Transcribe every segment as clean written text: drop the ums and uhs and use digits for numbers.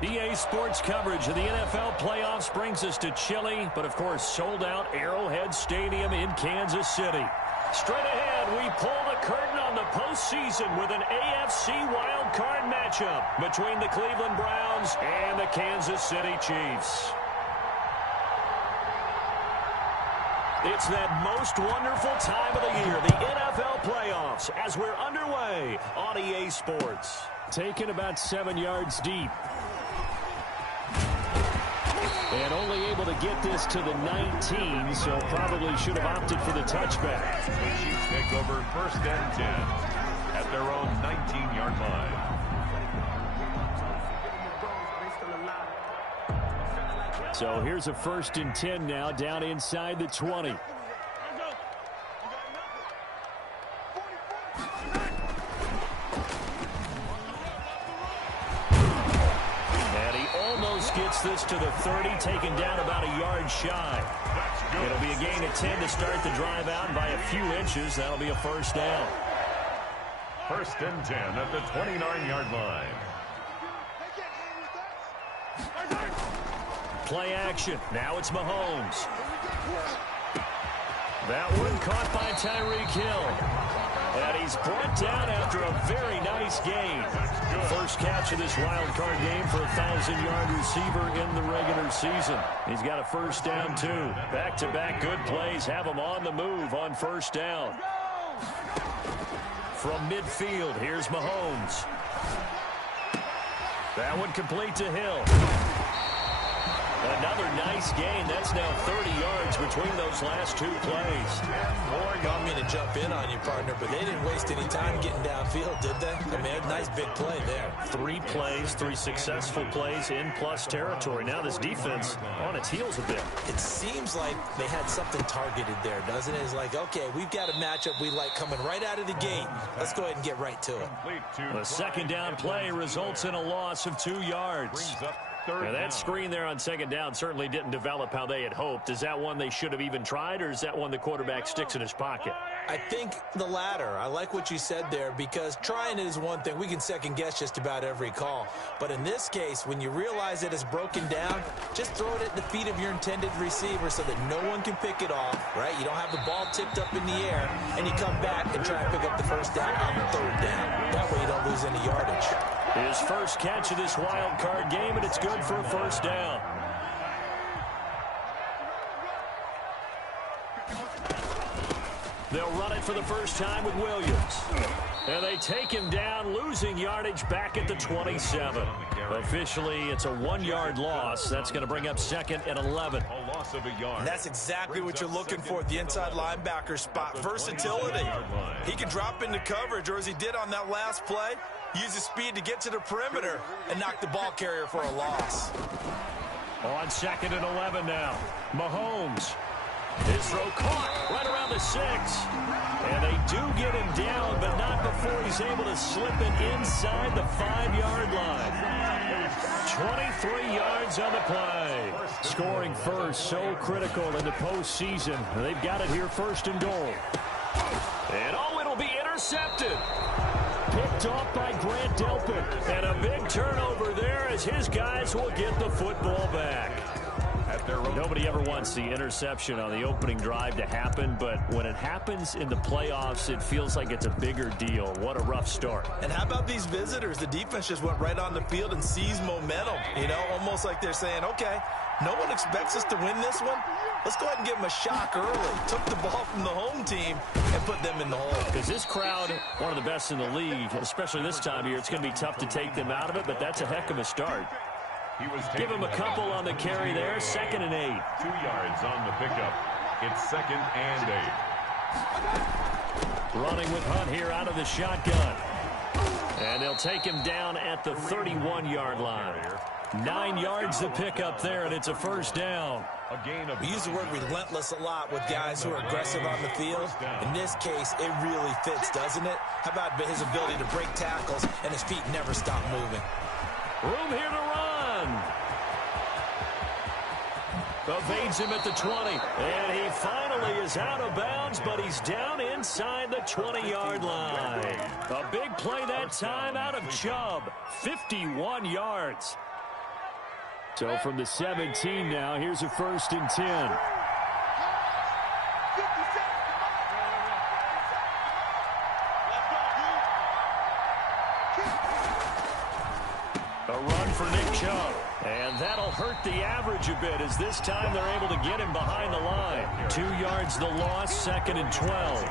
EA Sports coverage of the NFL playoffs brings us to chilly, but of course sold-out Arrowhead Stadium in Kansas City. Straight ahead, we pull the curtain on the postseason with an AFC wildcard matchup between the Cleveland Browns and the Kansas City Chiefs. It's that most wonderful time of the year, the NFL playoffs, as we're underway on EA Sports. Taken about 7 yards deep. And only able to get this to the 19, so probably should have opted for the touchback. The Chiefs take over 1st and 10 at their own 19-yard line. So here's a 1st and 10 now, down inside the 20. Gets this to the 30, taken down about a yard shy. It'll be a gain of 10 to start the drive out, and by a few inches, that'll be a 1st down. 1st and 10 at the 29-yard line. Play action. Now it's Mahomes. That one caught by Tyreek Hill. And he's brought down after a very nice gain. First catch of this wild card game for a 1,000-yard receiver in the regular season. He's got a 1st down, too. Back-to-back good plays have him on the move on 1st down. From midfield, here's Mahomes. That one complete to Hill. Another nice gain. That's now 30 yards between those last 2 plays. Boy, got me to jump in on you, partner, but they didn't waste any time getting downfield, did they? I mean, a nice big play there. 3 plays, 3 successful plays in plus territory. Now this defense on its heels a bit. It seems like they had something targeted there, doesn't it? It's like, okay, we've got a matchup we like coming right out of the gate. Let's go ahead and get right to it. A 2nd down play results in a loss of 2 yards. Now that screen there on 2nd down certainly didn't develop how they had hoped. Is that one they should have even tried, or is that one the quarterback sticks in his pocket? I think the latter. I like what you said there, because trying it is one thing. We can second-guess just about every call. But in this case, when you realize it is broken down, just throw it at the feet of your intended receiver so that no one can pick it off, right? You don't have the ball tipped up in the air, and you come back and try and pick up the 1st down on the 3rd down. That way you don't lose any yardage. His first catch of this wild card game, and it's good for a 1st down. They'll run it for the first time with Williams. And they take him down, losing yardage back at the 27. Officially, it's a 1-yard loss. That's going to bring up 2nd and 11. A loss of a yard. And that's exactly what you're looking for at the inside linebacker spot. Versatility. He can drop into coverage, or as he did on that last play, use his speed to get to the perimeter and knock the ball carrier for a loss. On 2nd and 11 now. Mahomes. His throw caught right around the 6. And they do get him down, but not before he's able to slip it inside the 5-yard line. 23 yards on the play. Scoring first, so critical in the postseason. They've got it here 1st and goal. And oh, it'll be intercepted. Picked off by Grant Delpit. And a big turnover there as his guys will get the football back. Nobody ever wants the interception on the opening drive to happen, but when it happens in the playoffs, it feels like it's a bigger deal. What a rough start. And how about these visitors? The defense just went right on the field and seized momentum. You know, almost like they're saying, okay, no one expects us to win this one. Let's go ahead and give them a shock early. Took the ball from the home team and put them in the hole. Because this crowd, one of the best in the league, especially this time of year, it's going to be tough to take them out of it, but that's a heck of a start. Give him a couple on the carry there. 2nd and 8. 2 yards on the pickup. It's 2nd and 8. Running with Hunt here out of the shotgun. And they'll take him down at the 31-yard line. 9 yards to pick up there, and it's a 1st down. We use the word relentless a lot with guys who are aggressive on the field. In this case, it really fits, doesn't it? How about his ability to break tackles and his feet never stop moving? Room here to run. Evades him at the 20. And he finally is out of bounds, but he's down inside the 20-yard line. A big play that time out of Chubb. 51 yards. So from the 17 now, here's a 1st and 10. A run for Nick Chubb. And that'll hurt the average a bit as this time they're able to get him behind the line. 2 yards the loss, 2nd and 12.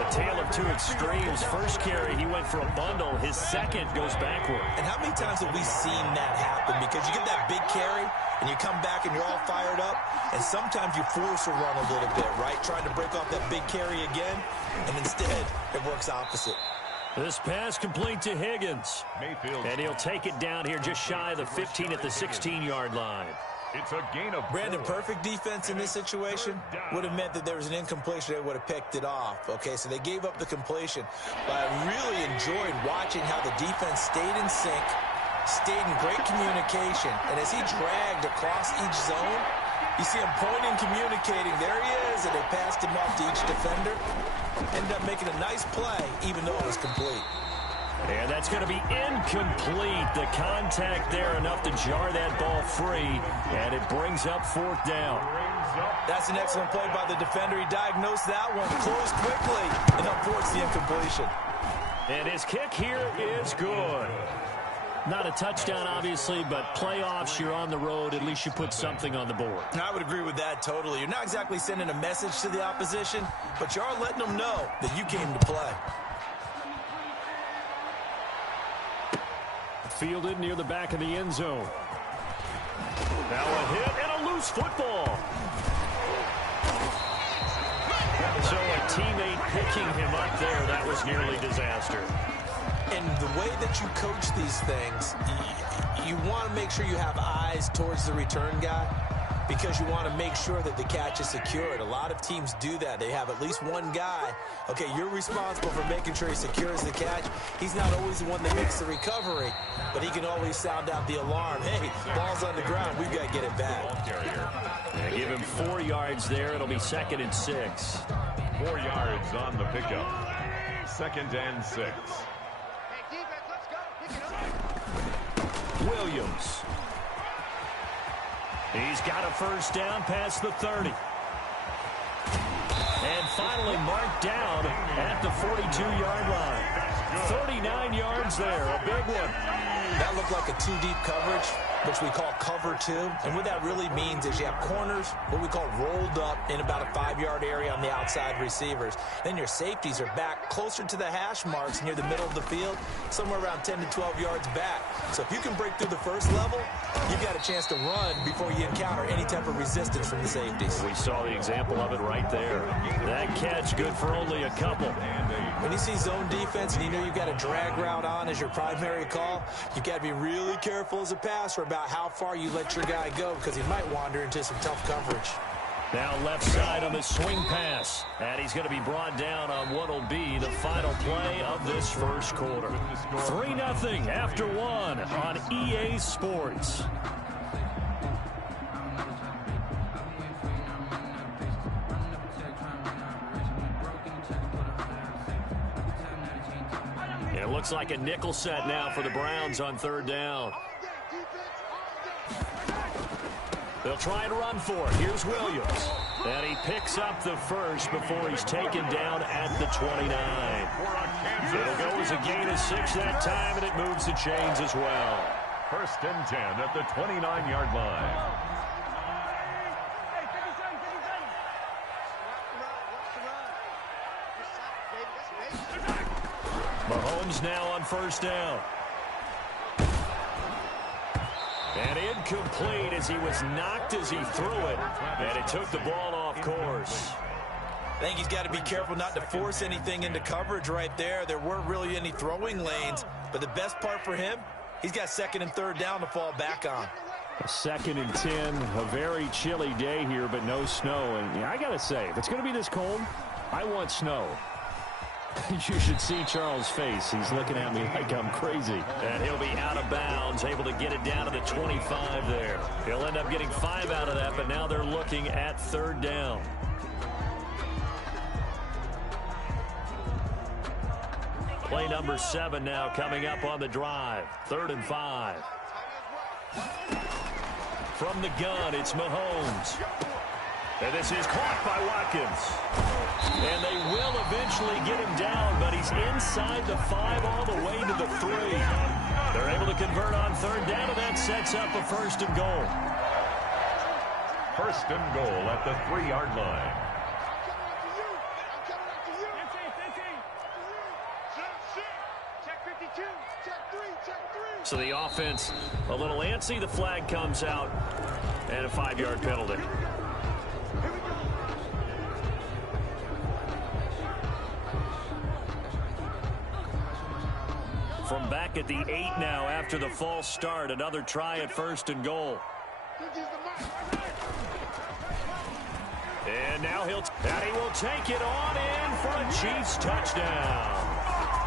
The tale of two extremes. First carry, he went for a bundle. His second goes backward. And how many times have we seen that happen? Because you get that big carry, and you come back and you're all fired up, and sometimes you force a run a little bit, right? Trying to break off that big carry again, and instead it works opposite. This pass complete to Higgins. Mayfield. And he'll take it down here just shy of the 15 at the 16-yard line. It's a gain of Brandon, perfect defense in this situation would have meant that there was an incompletion. They would have picked it off. Okay, so they gave up the completion. But I really enjoyed watching how the defense stayed in sync, stayed in great communication. And as he dragged across each zone, you see him pointing, communicating. There he is, and they passed him off to each defender. Ended up making a nice play, even though it was complete. And that's going to be incomplete. The contact there enough to jar that ball free, and it brings up 4th down. That's an excellent play by the defender. He diagnosed that one, closed quickly, and unforced the incompletion. And his kick here is good. Not a touchdown, obviously, but playoffs, you're on the road. At least you put something on the board. I would agree with that totally. You're not exactly sending a message to the opposition, but you are letting them know that you came to play. Fielded near the back of the end zone. Now a hit and a loose football. So a teammate picking him up there, that was nearly disaster. And the way that you coach these things, you want to make sure you have eyes towards the return guy because you want to make sure that the catch is secured. A lot of teams do that. They have at least one guy. Okay, you're responsible for making sure he secures the catch. He's not always the one that makes the recovery, but he can always sound out the alarm. Hey, ball's on the ground. We've got to get it back. Yeah, give him 4 yards there. It'll be 2nd and 6. 4 yards on the pickup. 2nd and 6. Williams. He's got a 1st down past the 30. And finally marked down at the 42-yard line. 39 yards there, a big one. That looked like a 2-deep coverage, which we call cover 2. And what that really means is you have corners, what we call rolled up in about a 5-yard area on the outside receivers. Then your safeties are back closer to the hash marks near the middle of the field, somewhere around 10 to 12 yards back. So if you can break through the first level, you've got a chance to run before you encounter any type of resistance from the safeties. We saw the example of it right there. That catch good for only a couple. When you see zone defense and you know you've got a drag route on as your primary call, you've got to be really careful as a passer about how far you let your guy go because he might wander into some tough coverage. Now left side on the swing pass. And he's going to be brought down on what will be the final play of this first quarter. 3-0 after 1 on EA Sports. It looks like a nickel set now for the Browns on 3rd down. They'll try and run for it. Here's Williams. And he picks up the first before he's taken down at the 29. It'll go as a gain of 6 that time, and it moves the chains as well. 1st and 10 at the 29-yard line. Mahomes now on 1st down. And incomplete as he was knocked as he threw it. And it took the ball off course. I think he's got to be careful not to force anything into coverage right there. There weren't really any throwing lanes. But the best part for him, he's got 2nd and 3rd down to fall back on. A 2nd and 10, a very chilly day here, but no snow. And yeah, I got to say, if it's going to be this cold, I want snow. You should see Charles' face. He's looking at me like I'm crazy. And he'll be out of bounds, able to get it down to the 25 there. He'll end up getting 5 out of that, but now they're looking at 3rd down. Play number 7 now coming up on the drive. 3rd and 5. From the gun, it's Mahomes. And this is caught by Watkins. And they will eventually get him down, but he's inside the 5 all the way to the 3. They're able to convert on third down, and that sets up a 1st and goal. 1st and goal at the 3-yard line. So the offense a little antsy. The flag comes out, and a 5-yard penalty. From back at the 8 now after the false start, another try at 1st and goal. And now he will take it on in for a Chiefs touchdown.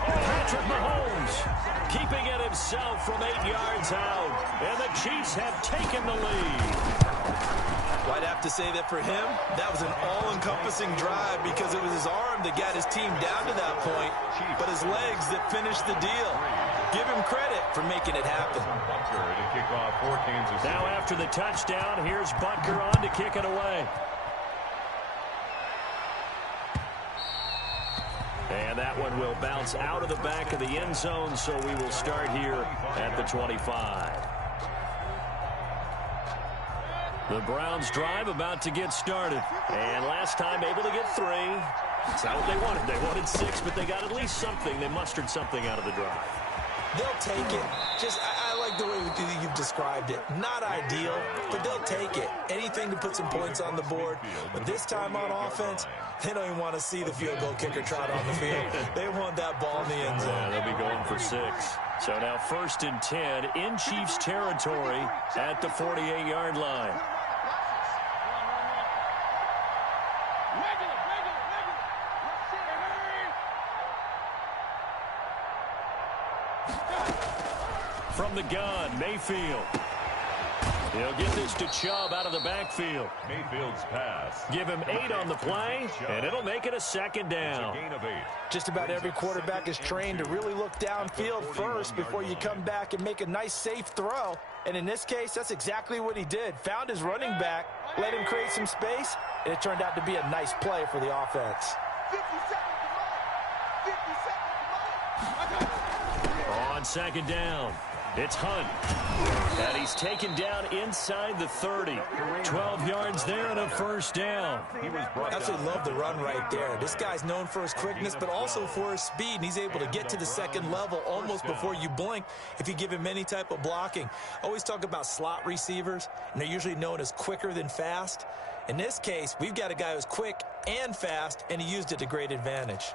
Patrick Mahomes keeping it himself from 8 yards out. And the Chiefs have taken the lead. Well, I'd have to say that for him, that was an all-encompassing drive because it was his arm that got his team down to that point, but his legs that finished the deal. Give him credit for making it happen. Now after the touchdown, here's Butker on to kick it away. And that one will bounce out of the back of the end zone, so we will start here at the 25. The Browns drive about to get started. And last time able to get 3. That's not what they wanted. They wanted 6, but they got at least something. They mustered something out of the drive. They'll take it. I like the way you've described it. Not ideal, but they'll take it. Anything to put some points on the board. But this time on offense, they don't even want to see the field goal kicker trot on the field. They want that ball in the end zone. Yeah, they'll be going for 6. So now 1st and 10 in Chiefs territory at the 48-yard line. From the gun, Mayfield. He'll get this to Chubb out of the backfield. Mayfield's pass. Give him 8 on the play, and it'll make it a 2nd down. Gain of 8. Just about every quarterback is trained to really look downfield first before you come back and make a nice, safe throw. And in this case, that's exactly what he did. Found his running back, let him create some space, and it turned out to be a nice play for the offense. 50 seconds. On 2nd down, it's Hunt. And he's taken down inside the 30. 12 yards there and a 1st down. Absolutely love the run right there. This guy's known for his quickness, but also for his speed. And he's able to get to the 2nd level almost before you blink if you give him any type of blocking. I always talk about slot receivers, and they're usually known as quicker than fast. In this case, we've got a guy who's quick and fast, and he used it to great advantage.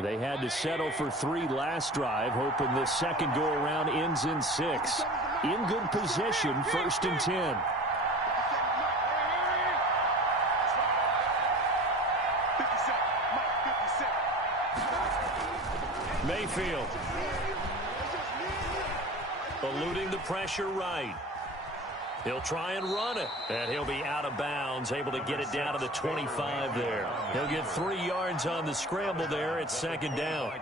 They had to settle for 3 last drive, hoping the second go-around ends in 6. In good position, 1st and 10. Mayfield. Eluding the pressure right. He'll try and run it, and he'll be out of bounds, able to get it down to the 25 there. He'll get 3 yards on the scramble there at 2nd down.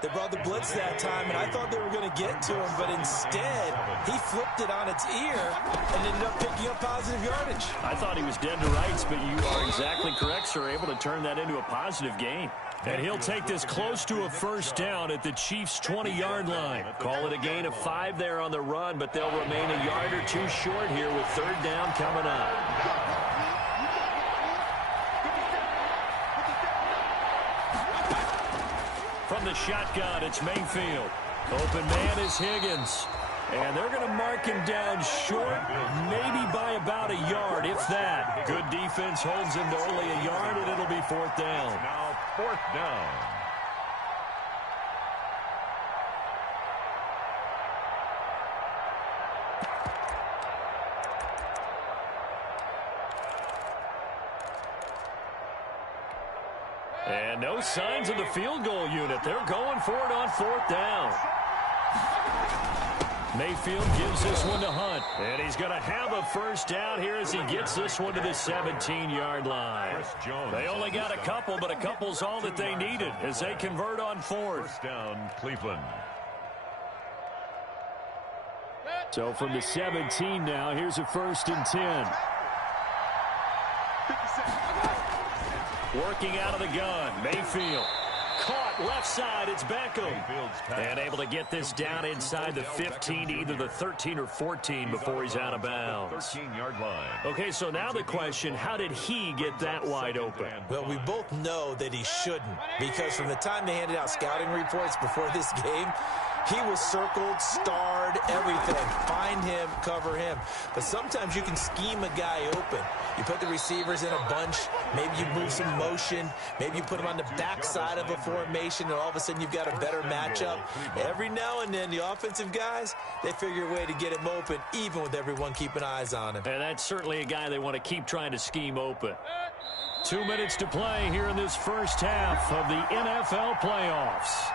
They brought the blitz that time, and I thought they were going to get to him, but instead, he flipped it on its ear and ended up picking up positive yardage. I thought he was dead to rights, but you are exactly correct, sir, able to turn that into a positive gain. And he'll take this close to a 1st down at the Chiefs' 20-yard line. Call it a gain of 5 there on the run, but they'll remain a yard or 2 short here with 3rd down coming up. From the shotgun, it's Mayfield. Open man is Higgins. And they're going to mark him down short, maybe by about a yard, if that. Good defense holds him to only a yard, and it'll be 4th down. Now 4th down. And no signs of the field goal unit. They're going for it on 4th down. Mayfield gives this one to Hunt. And he's going to have a 1st down here as he gets this one to the 17-yard line. They only got a couple, but a couple's all that they needed as they convert on 4th. 1st down, Cleveland. So from the 17 now, here's a 1st and 10. Working out of the gun, Mayfield. Caught left side, it's Beckham. And able to get this down inside the 15, either the 13 or 14 before he's out of bounds. 13-yard line. Okay, so now the question, how did he get that wide open? Well, we both know that he shouldn't, because from the time they handed out scouting reports before this game, he was circled, starred, everything. Find him, cover him. But sometimes you can scheme a guy open. You put the receivers in a bunch. Maybe you move some motion. Maybe you put them on the backside of a formation, and all of a sudden you've got a better matchup. Every now and then, the offensive guys, they figure a way to get him open, even with everyone keeping eyes on him. And that's certainly a guy they want to keep trying to scheme open. 2 minutes to play here in this first half of the NFL playoffs.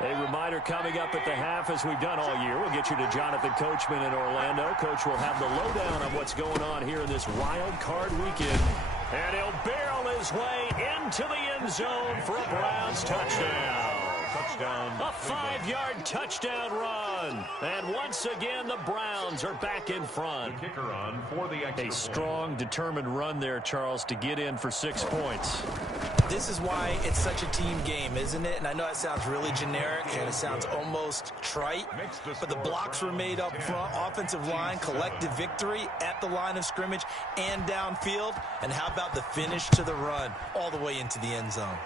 A reminder coming up at the half, as we've done all year. We'll get you to Jonathan Coachman in Orlando. Coach will have the lowdown on what's going on here in this wild card weekend. And he'll barrel his way into the end zone for a Browns touchdown. A 5-yard touchdown run. And once again, the Browns are back in front. The kicker on for the extra A strong, determined run there, Charles, to get in for 6 points. This is why it's such a team game, isn't it? And I know it sounds really generic and it sounds almost trite, but the blocks were made up front, offensive line, collective victory at the line of scrimmage and downfield. And how about the finish to the run all the way into the end zone?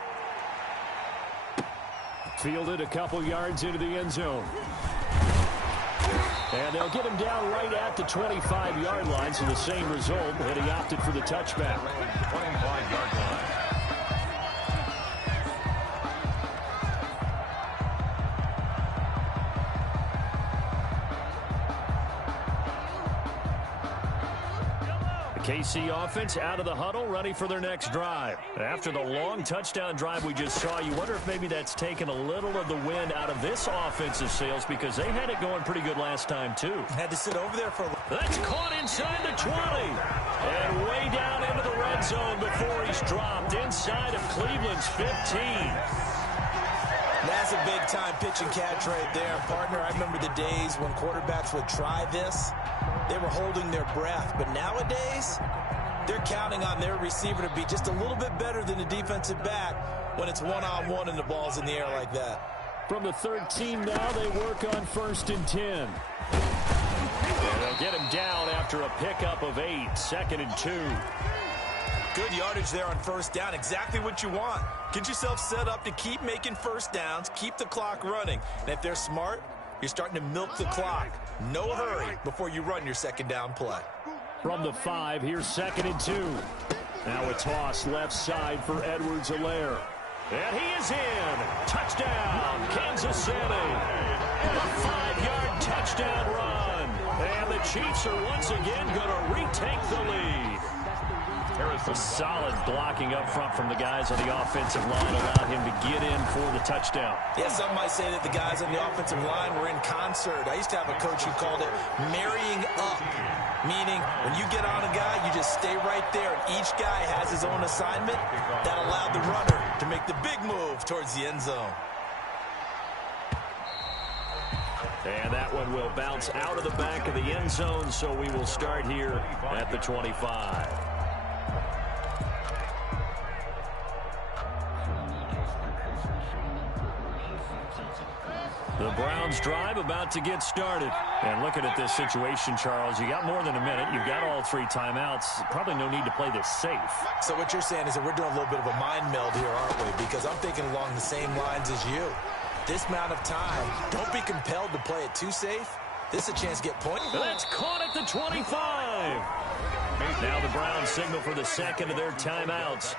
Fielded a couple yards into the end zone. And they'll get him down right at the 25-yard line, so the same result, and he opted for the touchback. 25-yard line. KC offense out of the huddle, ready for their next drive. After the long touchdown drive we just saw, you wonder if maybe that's taken a little of the wind out of this offensive sails, because they had it going pretty good last time, too. Had to sit over there for a little. That's caught inside the 20. And way down into the red zone before he's dropped inside of Cleveland's 15. That's a big-time pitch and catch right there. Partner, I remember the days when quarterbacks would try this. They were holding their breath. But nowadays, they're counting on their receiver to be just a little bit better than the defensive back when it's one-on-one and the ball's in the air like that. From the 13 now, they work on 1st and 10. And they'll get him down after a pickup of 8, 2nd and 2. Good yardage there on 1st down. Exactly what you want. Get yourself set up to keep making 1st downs, keep the clock running. And if they're smart, you're starting to milk the clock. No hurry before you run your 2nd down play. From the 5, here's 2nd and 2. Now a toss left side for Edwards-Helaire. And he is in. Touchdown, Kansas City. A 5-yard touchdown run. And the Chiefs are once again going to retake the lead. Solid blocking up front from the guys on the offensive line allowed him to get in for the touchdown. Yeah, some might say that the guys on the offensive line were in concert. I used to have a coach who called it marrying up, meaning when you get on a guy, you just stay right there, and each guy has his own assignment. That allowed the runner to make the big move towards the end zone. And that one will bounce out of the back of the end zone, so we will start here at the 25. The Browns drive about to get started. And looking at this situation, Charles, you got more than a minute. You've got all 3 timeouts. Probably no need to play this safe. So what you're saying is that we're doing a little bit of a mind meld here, aren't we? Because I'm thinking along the same lines as you. This amount of time, don't be compelled to play it too safe. This is a chance to get points. That's caught at the 25. Now the Browns signal for the 2nd of their timeouts,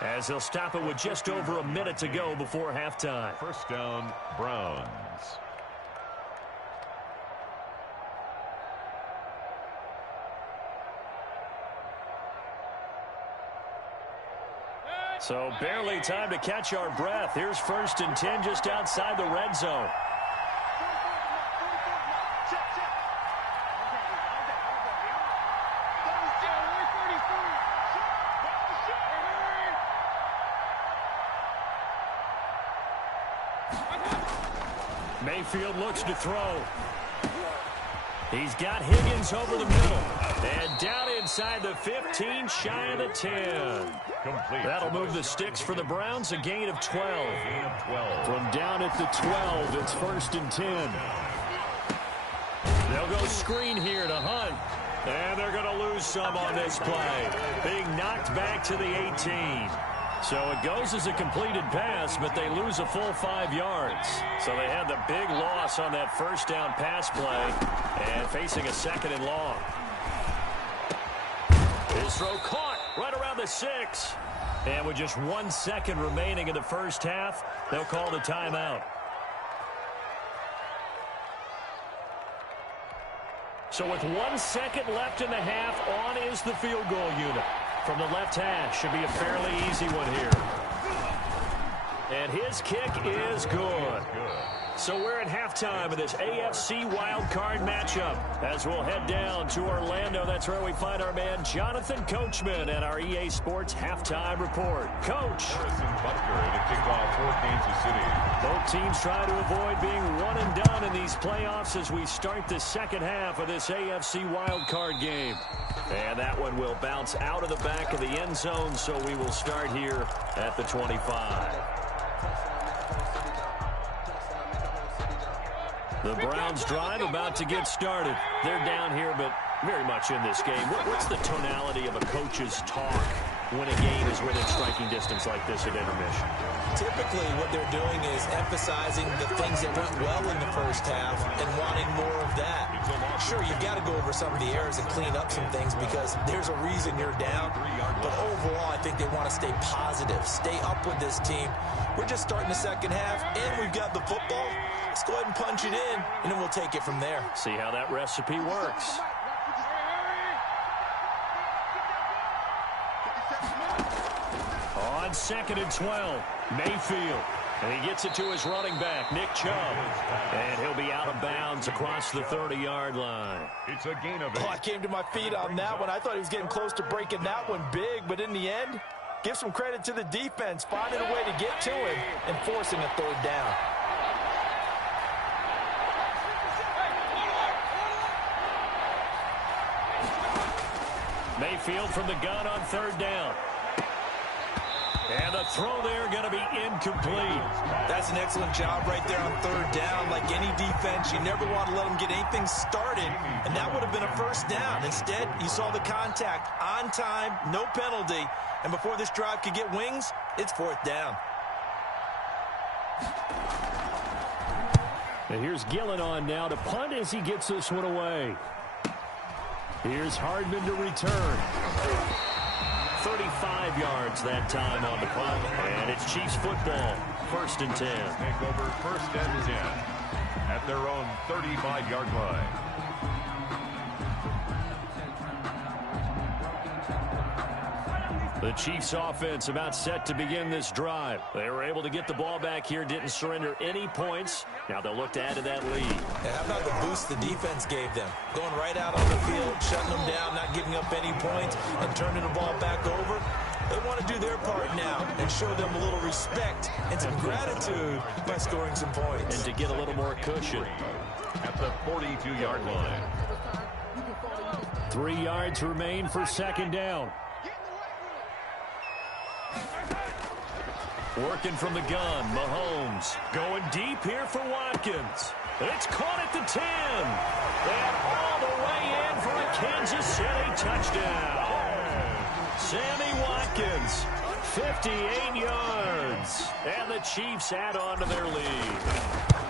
as they'll stop it with just over a minute to go before halftime. 1st down, Browns. So barely time to catch our breath. Here's 1st and 10 just outside the red zone. Mayfield looks to throw. He's got Higgins over the middle. And down inside the 15, shy of the 10. Complete. That'll move the sticks for the Browns, a gain of 12. From down at the 12, it's 1st and 10. They'll go screen here to Hunt. And they're going to lose some on this play. Being knocked back to the 18. So it goes as a completed pass, but they lose a full 5 yards. So they had the big loss on that first down pass play and facing a 2nd and long. His throw caught right around the 6. And with just 1 second remaining in the first half, they'll call the timeout. So with 1 second left in the half, on is the field goal unit. From the left hash, should be a fairly easy one here. And his kick is good. So we're at halftime of this AFC wildcard matchup. As we'll head down to Orlando, that's where we find our man Jonathan Coachman at our EA Sports Halftime Report. Coach. Harrison Butker to kick off for Kansas City. Both teams try to avoid being one and done in these playoffs as we start the second half of this AFC wildcard game. And that one will bounce out of the back of the end zone, so we will start here at the 25. The Browns drive about to get started. They're down here, but very much in this game. What's the tonality of a coach's talk when a game is within striking distance like this at intermission? Typically, what they're doing is emphasizing the things that went well in the first half and wanting more of that. Sure, you've got to go over some of the errors and clean up some things because there's a reason you're down. But overall, I think they want to stay positive, stay up with this team. We're just starting the second half, and we've got the football. Let's go ahead and punch it in, and then we'll take it from there. See how that recipe works. On 2nd and 12, Mayfield. And he gets it to his running back, Nick Chubb. And he'll be out of bounds across the 30-yard line. It's a gain of 8. Oh, I came to my feet on that one. I thought he was getting close to breaking that one big, but in the end, give some credit to the defense, finding a way to get to him and forcing a 3rd down. Mayfield from the gun on 3rd down. And the throw there going to be incomplete. That's an excellent job right there on 3rd down. Like any defense, you never want to let them get anything started, and that would have been a 1st down. Instead, you saw the contact on time, no penalty, and before this drive could get wings, it's 4th down. And here's Gillen on now to punt as he gets this one away. Here's Hardman to return. 35 yards that time on the punt. And it's Chiefs football. 1st and 10. Take over 1st and 10 at their own 35-yard line. The Chiefs offense about set to begin this drive. They were able to get the ball back here, didn't surrender any points. Now they'll look to add to that lead. Yeah, how about the boost the defense gave them? Going right out on the field, shutting them down, not giving up any points, and turning the ball back over. They want to do their part now and show them a little respect and some gratitude by scoring some points. And to get a little more cushion. At the 42-yard line. 3 yards remain for 2nd down. Working from the gun, Mahomes going deep here for Watkins. It's caught at the 10. And all the way in for a Kansas City touchdown. Sammy Watkins, 58 yards. And the Chiefs add on to their lead.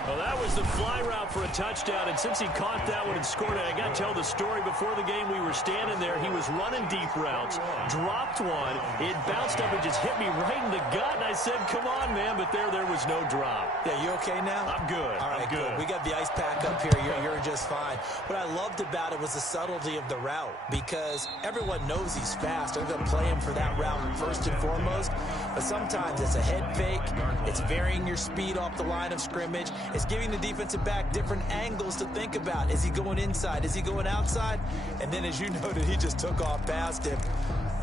Well, that was the fly route for a touchdown, and since he caught that one and scored it, I got to tell the story. Before the game, we were standing there. He was running deep routes, dropped one. It bounced up and just hit me right in the gut, and I said, come on, man, but there was no drop. Yeah, you okay now? I'm good. All right, I'm good. We got the ice pack up here. You're just fine. What I loved about it was the subtlety of the route, because everyone knows he's fast. They're going to play him for that route first and foremost, but sometimes it's a head fake. It's varying your speed off the line of scrimmage. It's giving the defensive back different angles to think about. Is he going inside? Is he going outside? And then, as you noted, he just took off past him.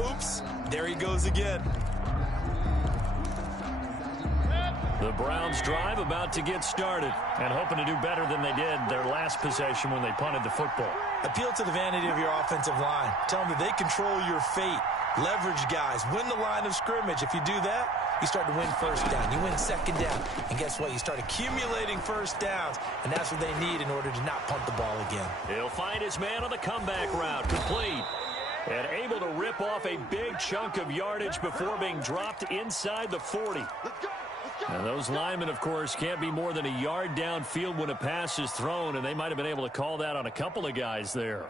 Oops, there he goes again. The Browns drive about to get started and hoping to do better than they did their last possession when they punted the football. Appeal to the vanity of your offensive line. Tell them that they control your fate. Leverage guys. Win the line of scrimmage. If you do that, you start to win first down. You win second down. And guess what? You start accumulating first downs. And that's what they need in order to not punt the ball again. He'll find his man on the comeback route. Complete. And able to rip off a big chunk of yardage before being dropped inside the 40. And those linemen, of course, can't be more than a yard downfield when a pass is thrown, and they might have been able to call that on a couple of guys there.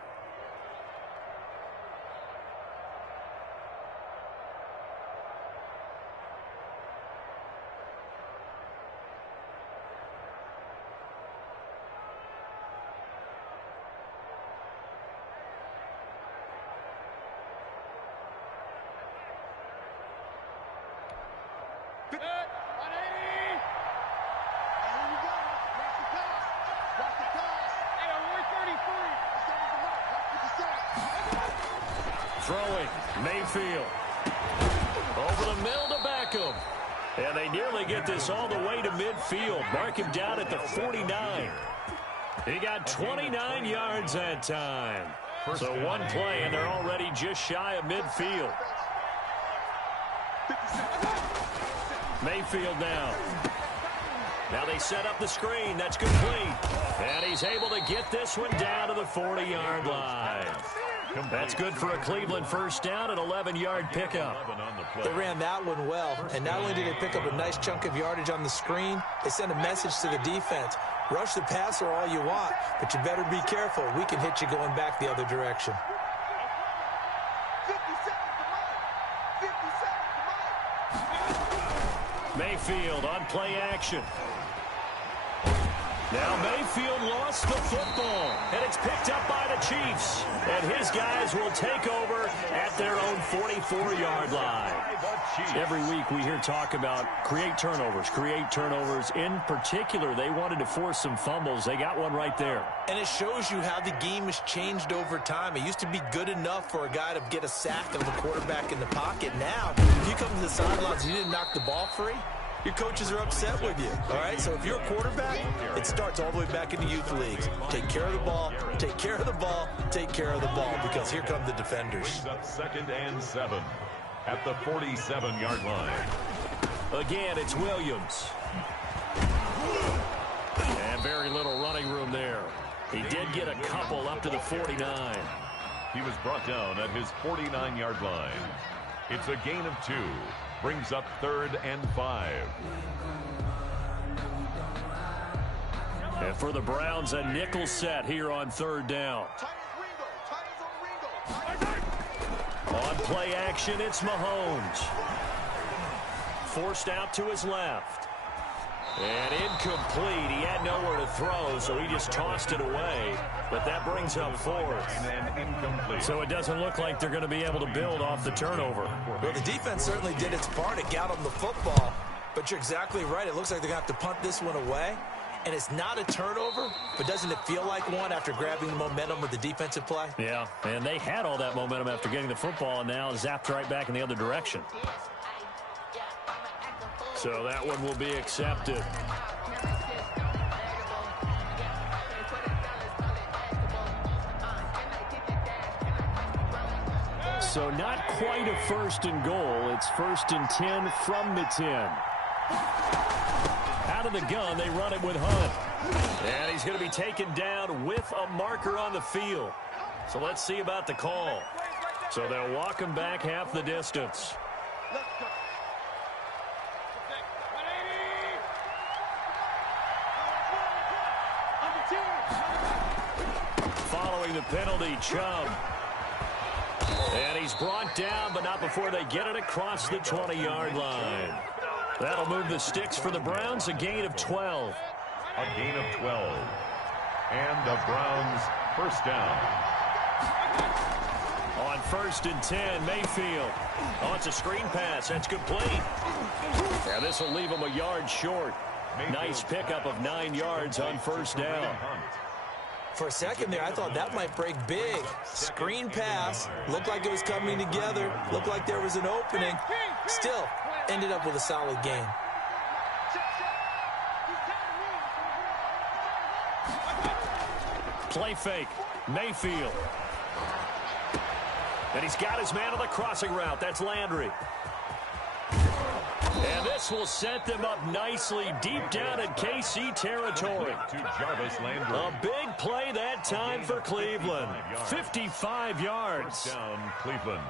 Throwing, Mayfield. Over the middle to Beckham. And they nearly get this all the way to midfield. Mark him down at the 49. He got 29 yards that time. So one play, and they're already just shy of midfield. Mayfield now. Now they set up the screen. That's complete. And he's able to get this one down to the 40-yard line. That's good for a Cleveland first down, an 11-yard pickup. They ran that one well, and not only did they pick up a nice chunk of yardage on the screen, they sent a message to the defense. Rush the passer all you want, but you better be careful. We can hit you going back the other direction. Mayfield on play action. Now Mayfield lost the football, and it's picked up by the Chiefs. And his guys will take over at their own 44-yard line. Every week we hear talk about create turnovers. In particular, they wanted to force some fumbles. They got one right there. And it shows you how the game has changed over time. It used to be good enough for a guy to get a sack of a quarterback in the pocket. Now, if you come to the sidelines and you didn't knock the ball free, your coaches are upset with you, all right? So if you're a quarterback, it starts all the way back in the youth leagues. Take care of the ball, take care of the ball, take care of the ball, because here come the defenders. Up 2nd and 7 at the 47-yard line. Again, it's Williams. And very little running room there. He did get a couple up to the 49. He was brought down at his 49-yard line. It's a gain of 2. Brings up 3rd and 5. And for the Browns, a nickel set here on 3rd down. On play action, it's Mahomes. Forced out to his left. And incomplete. He had nowhere to throw, so he just tossed it away. But that brings up 4th. So it doesn't look like they're going to be able to build off the turnover. Well, the defense certainly did its part to get them the football. But you're exactly right. It looks like they're going to have to punt this one away. And it's not a turnover, but doesn't it feel like one after grabbing the momentum with the defensive play? Yeah, and they had all that momentum after getting the football, and now zapped right back in the other direction. So that one will be accepted. So not quite a 1st and goal. It's 1st and 10 from the 10. Out of the gun, they run it with Hunt. And he's going to be taken down with a marker on the field. So let's see about the call. So they'll walk him back half the distance. Following the penalty, Chubb. And he's brought down, but not before they get it across the 20-yard line. That'll move the sticks for the Browns, a gain of 12. A gain of 12. And the Browns first down. On 1st and 10, Mayfield. Oh, it's a screen pass. That's complete. And this will leave him a yard short. Nice pickup of 9 yards on 1st down. For a second there, I thought that might break big. Screen pass. Looked like it was coming together. Looked like there was an opening. Still, ended up with a solid game. Play fake. Mayfield. And he's got his man on the crossing route. That's Landry. And this will set them up nicely deep down in KC territory. A big play that time for Cleveland. 55 yards. Down Cleveland.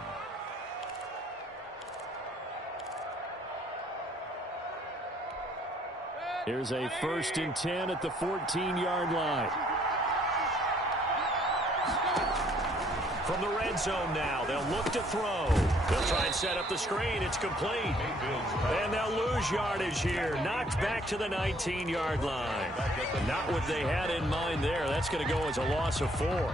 Here's a 1st and 10 at the 14-yard line. From the red zone now, they'll look to throw. They'll try and set up the screen. It's complete. And they'll lose yardage here. Knocked back to the 19-yard line. Not what they had in mind there. That's going to go as a loss of 4.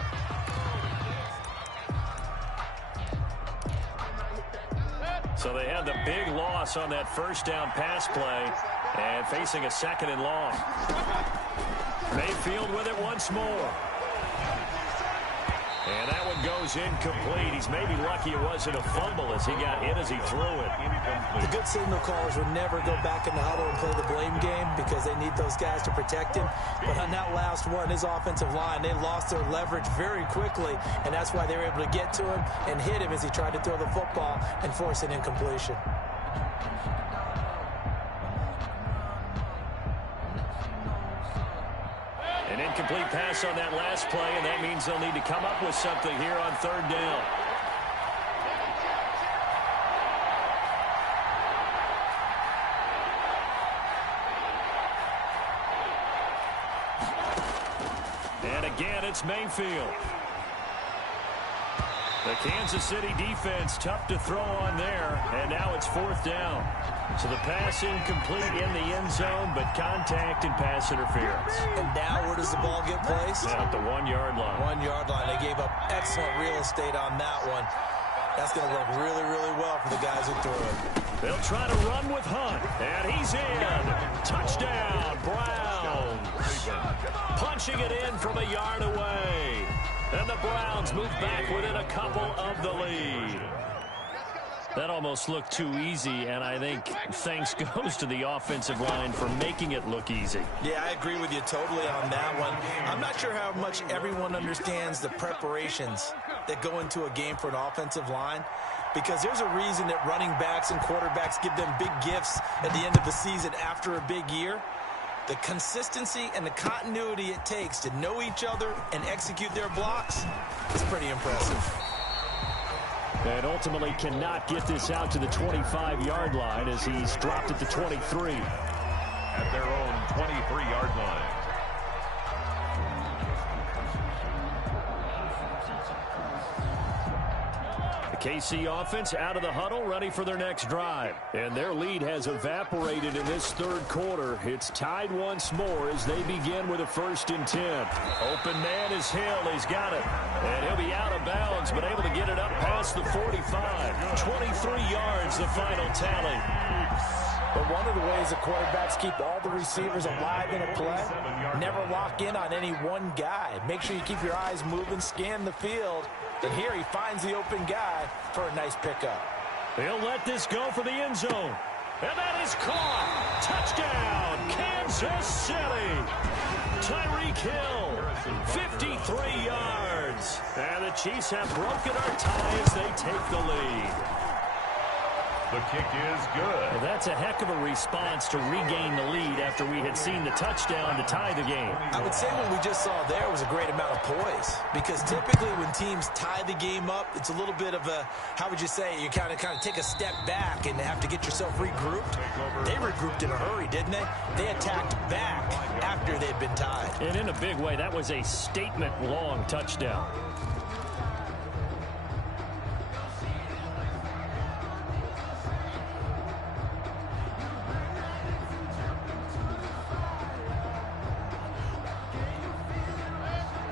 So they had the big loss on that first down pass play and facing a 2nd and long. Mayfield with it once more. And that one goes incomplete. He's maybe lucky it wasn't a fumble as he got hit as he threw it. The good signal callers would never go back in the huddle and play the blame game because they need those guys to protect him. But on that last one, his offensive line, they lost their leverage very quickly, and that's why they were able to get to him and hit him as he tried to throw the football and force an incompletion. An incomplete pass on that last play, and that means they'll need to come up with something here on 3rd down. And again, it's Mayfield. The Kansas City defense tough to throw on there, and now it's 4th down. So the pass incomplete in the end zone, but contact and pass interference. And now where does the ball get placed? At the 1-yard line. 1-yard line. They gave up excellent real estate on that one. That's going to work really, really well for the guys who threw it. They'll try to run with Hunt, and he's in. Touchdown, Browns. Punching it in from a yard away. And the Browns move back within a couple of the lead. That almost looked too easy, and I think thanks goes to the offensive line for making it look easy. Yeah, I agree with you totally on that one. I'm not sure how much everyone understands the preparations that go into a game for an offensive line, because there's a reason that running backs and quarterbacks give them big gifts at the end of the season after a big year. The consistency and the continuity it takes to know each other and execute their blocks is pretty impressive. And ultimately cannot get this out to the 25-yard line as he's dropped at the 23. At their own 23-yard line. The KC offense out of the huddle, ready for their next drive. And their lead has evaporated in this 3rd quarter. It's tied once more as they begin with a 1st and 10. Open man is Hill. He's got it. And he'll be out of bounds, but able to get it up past the 45. 23 yards, the final tally. But one of the ways the quarterbacks keep all the receivers alive in a play, never lock in on any one guy. Make sure you keep your eyes moving, scan the field. And here he finds the open guy for a nice pickup. He'll let this go for the end zone. And that is caught. Touchdown, Kansas City. Tyreek Hill, 53 yards. And the Chiefs have broken our tie as they take the lead. The kick is good. Well, that's a heck of a response to regain the lead after we had seen the touchdown to tie the game. I would say what we just saw there was a great amount of poise, because typically when teams tie the game up, it's a little bit of a, how would you say, you kind of take a step back and have to get yourself regrouped. They regrouped in a hurry, didn't they? They attacked back after they'd been tied. And in a big way, that was a statement-long touchdown.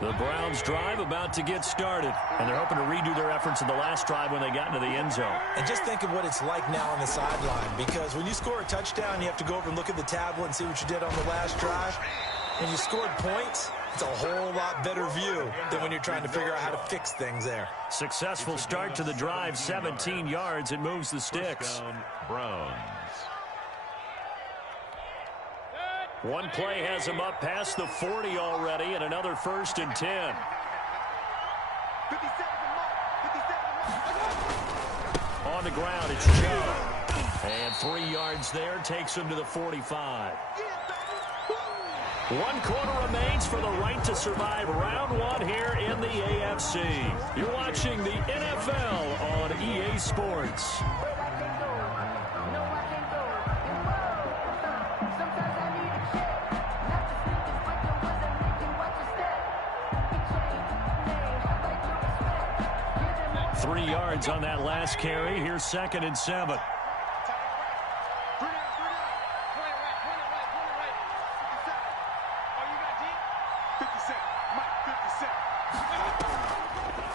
The Browns drive about to get started, and they're hoping to redo their efforts in the last drive when they got into the end zone. And just think of what it's like now on the sideline, because when you score a touchdown, you have to go over and look at the tablet and see what you did on the last drive. When you scored points, it's a whole lot better view than when you're trying to figure out how to fix things there. Successful start to the drive, 17 yards. It moves the sticks. Browns. One play has him up past the 40 already, and another 1st and 10. On the ground, it's Chubb. And 3 yards there takes him to the 45. 1 quarter remains for the right to survive round 1 here in the AFC. You're watching the NFL on EA Sports. On that last carry. Here's 2nd and 7.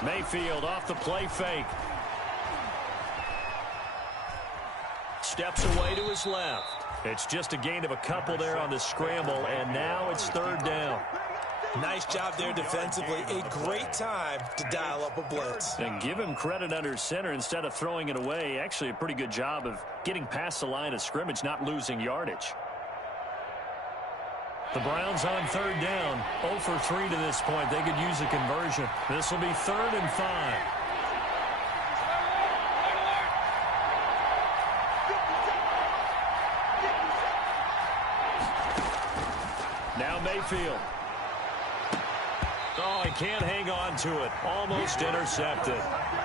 Mayfield off the play fake. Steps away to his left. It's just a gain of a couple there on the scramble, and now it's 3rd down. Nice job there defensively. A great time to dial up a blitz. And give him credit under center instead of throwing it away. Actually, a pretty good job of getting past the line of scrimmage, not losing yardage. The Browns on 3rd down. 0 for 3 to this point. They could use a conversion. This will be 3rd and 5. Now Mayfield. Oh, he can't hang on to it. Almost intercepted.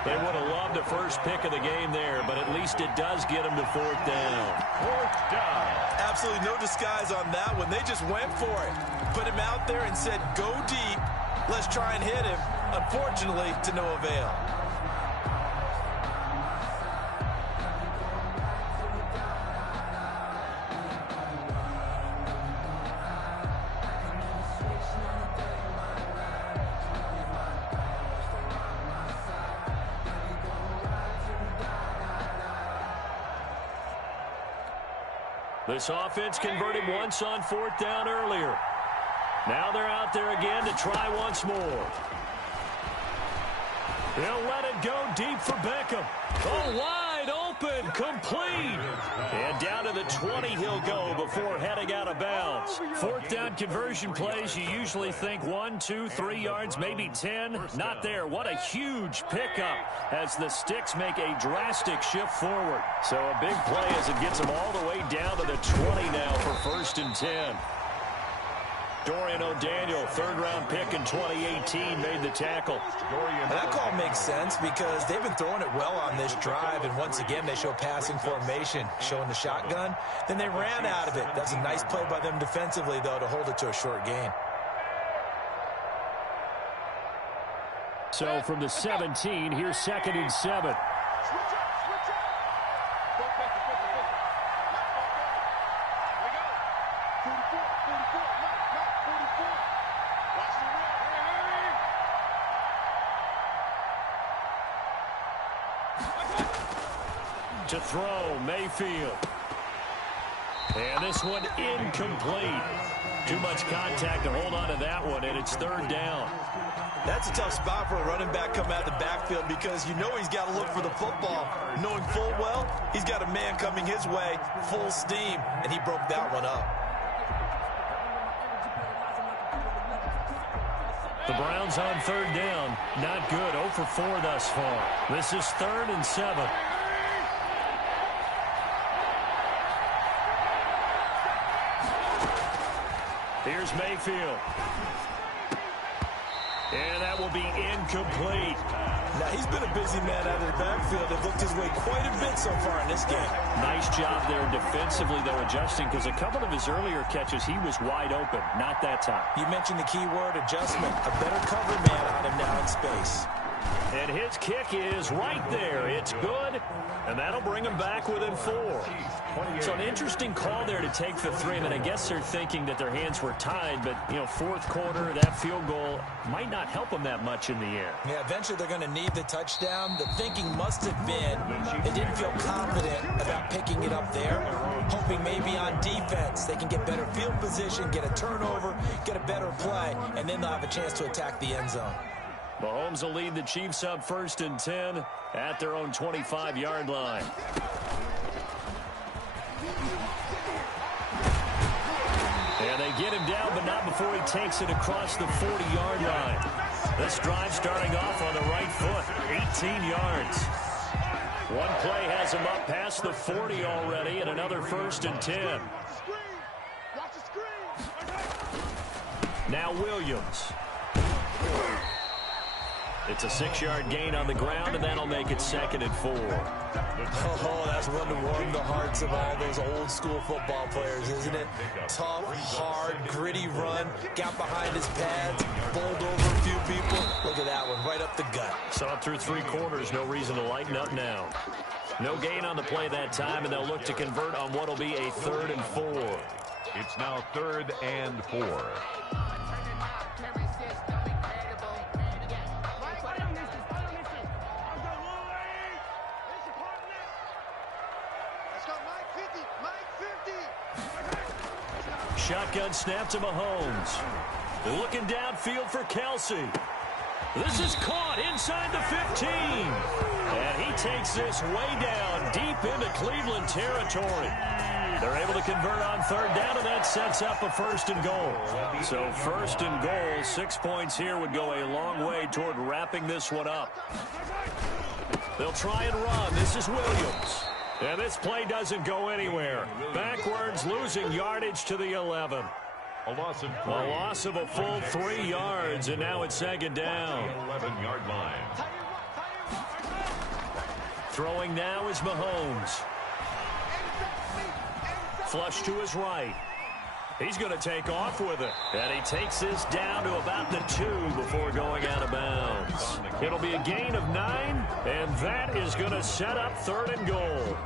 They would have loved a first pick of the game there, but at least it does get him to 4th down. 4th down. Absolutely no disguise on that one. They just went for it. Put him out there and said, go deep. Let's try and hit him. Unfortunately, to no avail. This offense converted once on 4th down earlier. Now they're out there again to try once more. They'll let it go deep for Beckham. Oh, wide open, complete. And down to the 20 he'll go before heading out of bounds. 4th down conversion plays, you usually think 1, 2, 3 yards, maybe 10. Not there. What a huge pickup as the sticks make a drastic shift forward. So a big play as it gets them all the way down to the 20 now for 1st and 10. Dorian O'Daniel, 3rd-round pick in 2018, made the tackle. And that call makes sense because they've been throwing it well on this drive, and once again they show passing formation, showing the shotgun. Then they ran out of it. That's a nice play by them defensively, though, to hold it to a short gain. So from the 17, here's 2nd and 7. To throw, Mayfield. And this one incomplete. Too much contact to hold on to that one, and it's 3rd down. That's a tough spot for a running back coming out of the backfield because you know he's got to look for the football, knowing full well he's got a man coming his way, full steam, and he broke that one up. The Browns on 3rd down. Not good. 0 for 4 thus far. This is 3rd and 7. Here's Mayfield. And that will be incomplete. Now, he's been a busy man out of the backfield. They've looked his way quite a bit so far in this game. Nice job there defensively, though, adjusting, because a couple of his earlier catches, he was wide open. Not that time. You mentioned the key word, adjustment. A better cover man on him now in space. And his kick is right there. It's good, and that'll bring him back within 4. So an interesting call there to take the 3. I mean, I guess they're thinking that their hands were tied, but, you know, 4th quarter, that field goal might not help them that much in the end. Yeah, eventually they're going to need the touchdown. The thinking must have been they didn't feel confident about picking it up there, hoping maybe on defense they can get better field position, get a turnover, get a better play, and then they'll have a chance to attack the end zone. Mahomes will lead the Chiefs up 1st and 10 at their own 25-yard line. And And they get him down, but not before he takes it across the 40-yard line. This drive starting off on the right foot, 18 yards. One play has him up past the 40 already, and another 1st and 10. Now Williams. It's a 6-yard gain on the ground, and that'll make it 2nd and 4. Oh, that's one to warm the hearts of all those old-school football players, isn't it? Tough, hard, gritty run, got behind his pads, bowled over a few people. Look at that one, right up the gut. Saw it through 3 quarters, no reason to lighten up now. No gain on the play that time, and they'll look to convert on what will be a 3rd and 4. It's now 3rd and 4. Shotgun snap to Mahomes. They're looking downfield for Kelsey. This is caught inside the 15. And he takes this way down deep into Cleveland territory. They're able to convert on 3rd down, and that sets up a 1st and goal. So 1st and goal, 6 points here would go a long way toward wrapping this one up. They'll try and run. This is Williams. And this play doesn't go anywhere. Backwards, losing yardage to the 11. A loss of a full 3 yards, and now it's 2nd down. 11-yard line. Throwing now is Mahomes. Flush to his right. He's going to take off with it. And he takes this down to about the 2 before going out of bounds. It'll be a gain of 9, and that is going to set up 3rd and goal.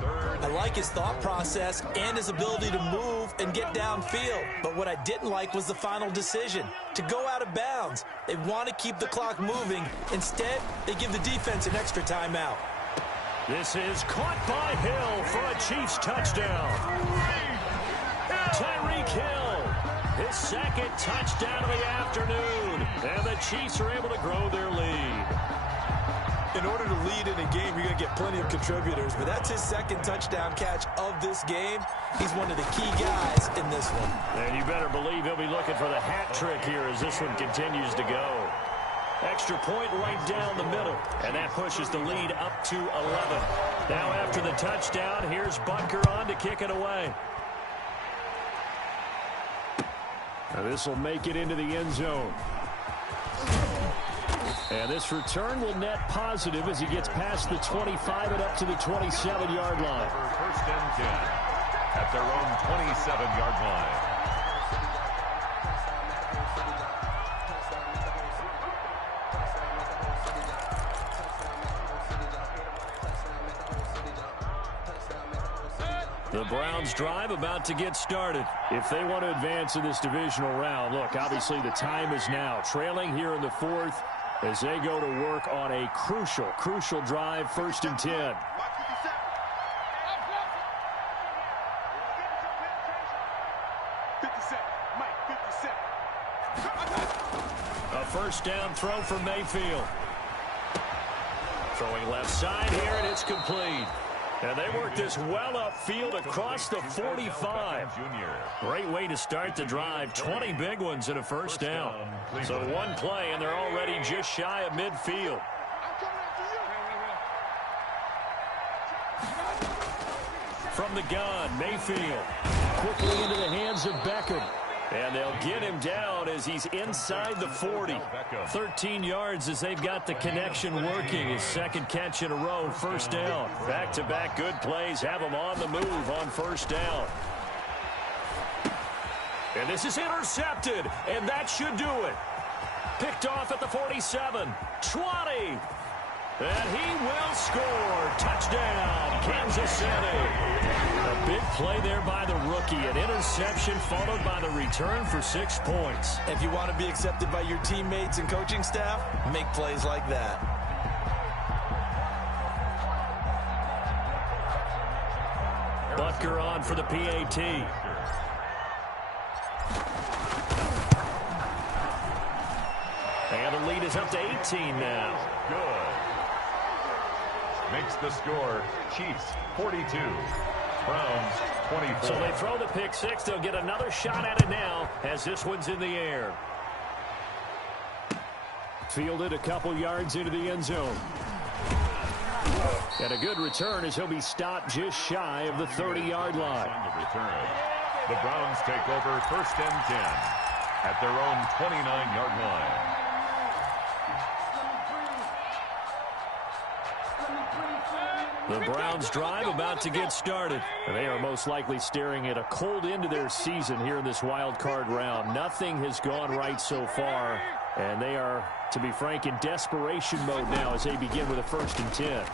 I like his thought process and his ability to move and get downfield. But what I didn't like was the final decision, to go out of bounds. They want to keep the clock moving. Instead, they give the defense an extra timeout. This is caught by Hill for a Chiefs touchdown. Tyreek Hill, his 2nd touchdown of the afternoon. And the Chiefs are able to grow their lead. In order to lead in a game, you're going to get plenty of contributors, but that's his 2nd touchdown catch of this game. He's one of the key guys in this one. And you better believe he'll be looking for the hat trick here as this one continues to go. Extra point right down the middle, and that pushes the lead up to 11. Now after the touchdown, here's Butker on to kick it away. Now this will make it into the end zone. And this return will net positive as he gets past the 25 and up to the 27-yard line. 1st and 10 at their own 27-yard line. The Browns drive about to get started. If they want to advance in this divisional round, look, obviously the time is now. Trailing here in the 4th as they go to work on a crucial drive, 1st and 10. A 1st down throw for Mayfield. Throwing left side here, and it's complete. And they work this well upfield across the 45. Great way to start the drive. 20 big ones in a 1st down. So one play, and they're already just shy of midfield. From the gun, Mayfield. Quickly into the hands of Beckham. And they'll get him down as he's inside the 40. 13 yards as they've got the connection working. His 2nd catch in a row, 1st down. Back-to-back good plays have him on the move on 1st down. And this is intercepted, and that should do it. Picked off at the 47, 20. And he will score. Touchdown, Kansas City. A big play there by the rookie. An interception followed by the return for 6 points. If you want to be accepted by your teammates and coaching staff, make plays like that. Butker on for the PAT. And the lead is up to 18 now. Good. Makes the score Chiefs 42, Browns 24. So they throw the pick six. They'll get another shot at it now as this one's in the air. Fielded a couple yards into the end zone. And a good return as he'll be stopped just shy of the 30-yard line. On the return, the Browns take over 1st and 10 at their own 29-yard line. The Browns drive about to get started. And they are most likely staring at a cold end to their season here in this wild card round. Nothing has gone right so far. And they are, to be frank, in desperation mode now as they begin with a 1st and 10.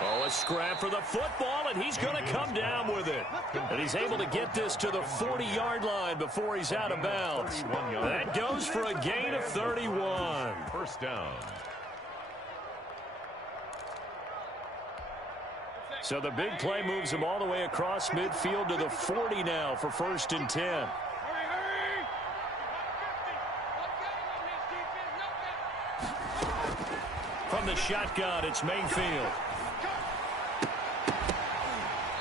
Oh, a scrap for the football, and he's going to come down with it. And he's able to get this to the 40-yard line before he's out of bounds. That goes for a gain of 31. 1st down. So the big play moves him all the way across midfield to the 40 now for 1st and 10. From the shotgun, it's Mayfield.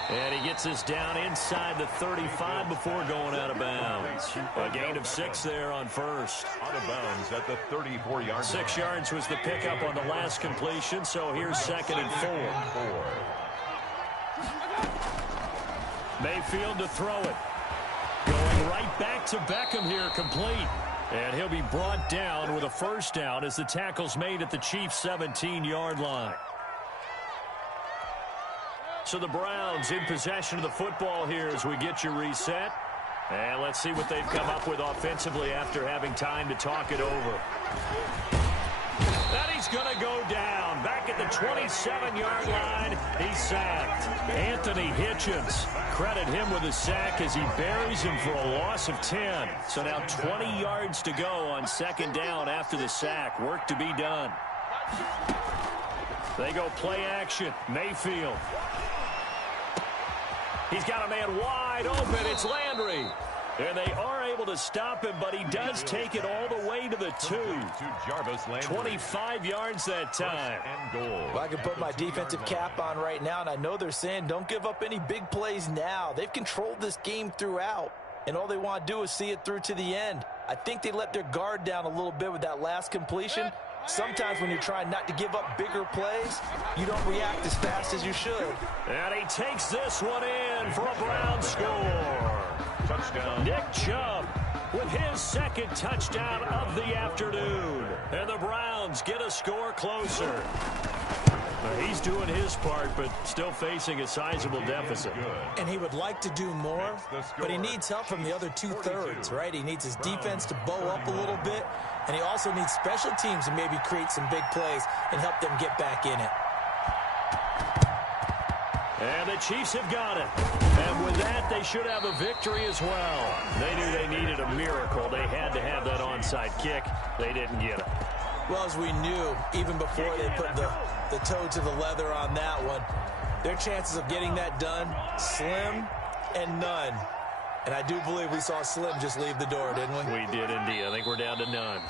And he gets this down inside the 35 before going out of bounds. A gain of 6 there on 1st. Out of bounds at the 34-yard line. 6 yards was the pickup on the last completion, so here's 2nd and 4. Mayfield to throw it. Going right back to Beckham here, complete. And he'll be brought down with a 1st down as the tackle's made at the Chiefs' 17-yard line. So the Browns in possession of the football here as we get you reset. And let's see what they've come up with offensively after having time to talk it over. And he's going to go down. Back at the 27-yard line, he's sacked. Anthony Hitchens, credit him with a sack as he buries him for a loss of 10. So now 20 yards to go on 2nd down after the sack. Work to be done. They go play action. Mayfield. He's got a man wide open. It's Landry. And they are able to stop him, but he does take it all the way to the 2. 25 yards that time. Well, I can put my defensive cap on right now, and I know they're saying don't give up any big plays now. They've controlled this game throughout, and all they want to do is see it through to the end. I think they let their guard down a little bit with that last completion. Sometimes when you're trying not to give up bigger plays, you don't react as fast as you should. And he takes this one in for a Brown score. Touchdown. Nick Chubb with his 2nd touchdown of the afternoon. And the Browns get a score closer. He's doing his part, but still facing a sizable deficit. And he would like to do more, but he needs help from the other 2/3, right? He needs his defense to bow up a little bit, and he also needs special teams to maybe create some big plays and help them get back in it. And the Chiefs have got it. And with that, they should have a victory as well. They knew they needed a miracle. They had to have that onside kick. They didn't get it. Well, as we knew, even before they put the toe to the leather on that one, their chances of getting that done, slim and none. And I do believe we saw Slim just leave the door, didn't we? We did indeed. I think we're down to none.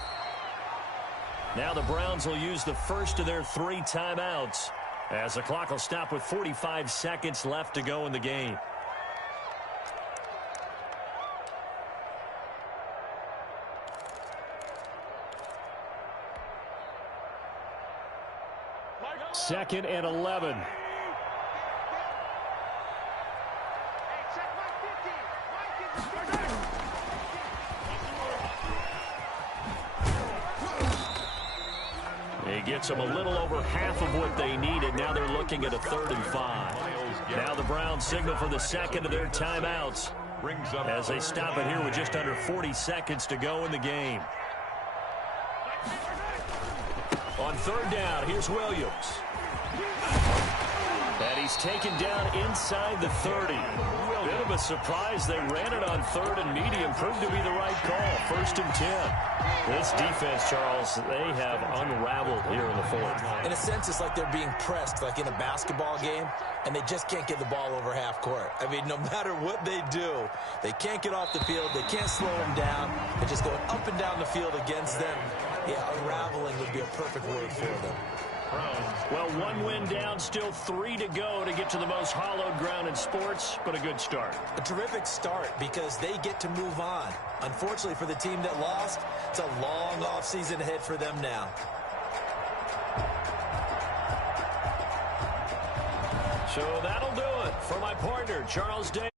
Now the Browns will use the first of their 3 timeouts as the clock will stop with 45 seconds left to go in the game. Second and 11. He gets them a little over half of what they needed. Now they're looking at a 3rd and 5. Now the Browns signal for the second of their timeouts as they stop it here with just under 40 seconds to go in the game. On 3rd down, here's Williams. And he's taken down inside the 30. Bit of a surprise. They ran it on 3rd and medium. Proved to be the right call. 1st and 10. This defense, Charles, they have unraveled here in the 4th. In a sense, it's like they're being pressed, like in a basketball game, and they just can't get the ball over half court. I mean, no matter what they do, they can't get off the field. They can't slow them down. They're just going up and down the field against them. Yeah, unraveling would be a perfect word for them. Well, one win down, still 3 to go to get to the most hallowed ground in sports, but a good start. A terrific start because they get to move on. Unfortunately for the team that lost, it's a long offseason ahead for them now. So that'll do it for my partner, Charles Day.